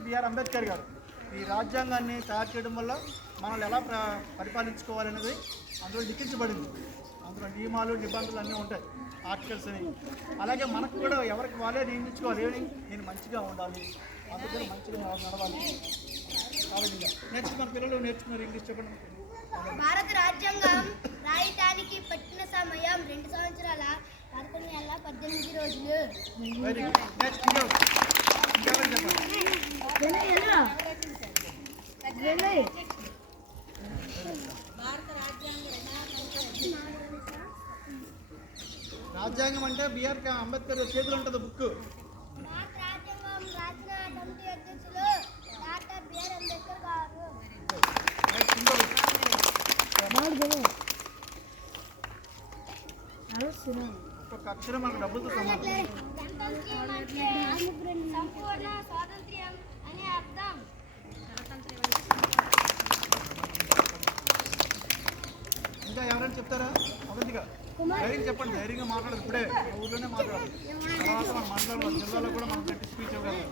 BR Ambedkar గారు ఈ రాజ్యాంగాన్ని తయారు చేయడం వల్ల మనల్ని ఎలా పరిపాలించుకోవాలనేది అందులో లిఖించబడింది. అందులో నియమాలు నిబంధనలు అన్నీ ఉంటాయి, ఆర్టికల్స్ అని. అలాగే మనకు కూడా ఎవరికి వాళ్ళే నియమించుకోవాలి. ఏమి నేను మంచిగా ఉండాలి, అందుకని మంచిగా నడవాలి. కాబట్టి నెక్స్ట్ మన పిల్లలు నేర్చుకున్నారు ఇంగ్లీష్ చెప్పండి. భారత రాజ్యాంగం రాయటానికి పట్టిన సమయం 2 సంవత్సరాల 11 నెలల 18 రోజులు. Very good. నెక్స్ట్ ఇంకెవరు చెప్పండి. రాజ్యాంగం అంటే బిఆర్ అంబేద్కర్ చేతులు ఉంటుంది బుక్. భారత రాజ్యాంగం రాసిన కమిటీ అధ్యక్షులు డాక్టర్ బిఆర్ అంబేద్కర్ గారు. ఒక్కొక్క అక్షరం మనకు డబ్బులతో సమానం. సంపూర్ణ స్వాతంత్ర్యం అనే అర్థం. ఇంకా ఎవరైనా చెప్తారా? అవంతిగా ధైర్యం చెప్పండి, ధైర్యంగా మాట్లాడదు. ఇప్పుడే ఊళ్ళోనే మాట్లాడాలి, తర్వాత మన మండలంలో జిల్లాలో కూడా మనం పెట్టి స్పీచ్ ఇవ్వగలం.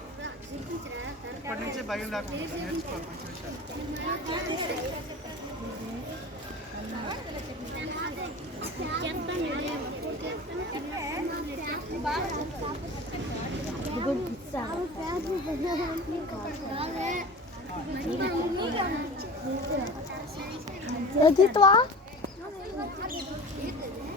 ఇప్పటి నుంచి భయం లేకుండా నేర్చుకోవాలి మంచి విషయాలు.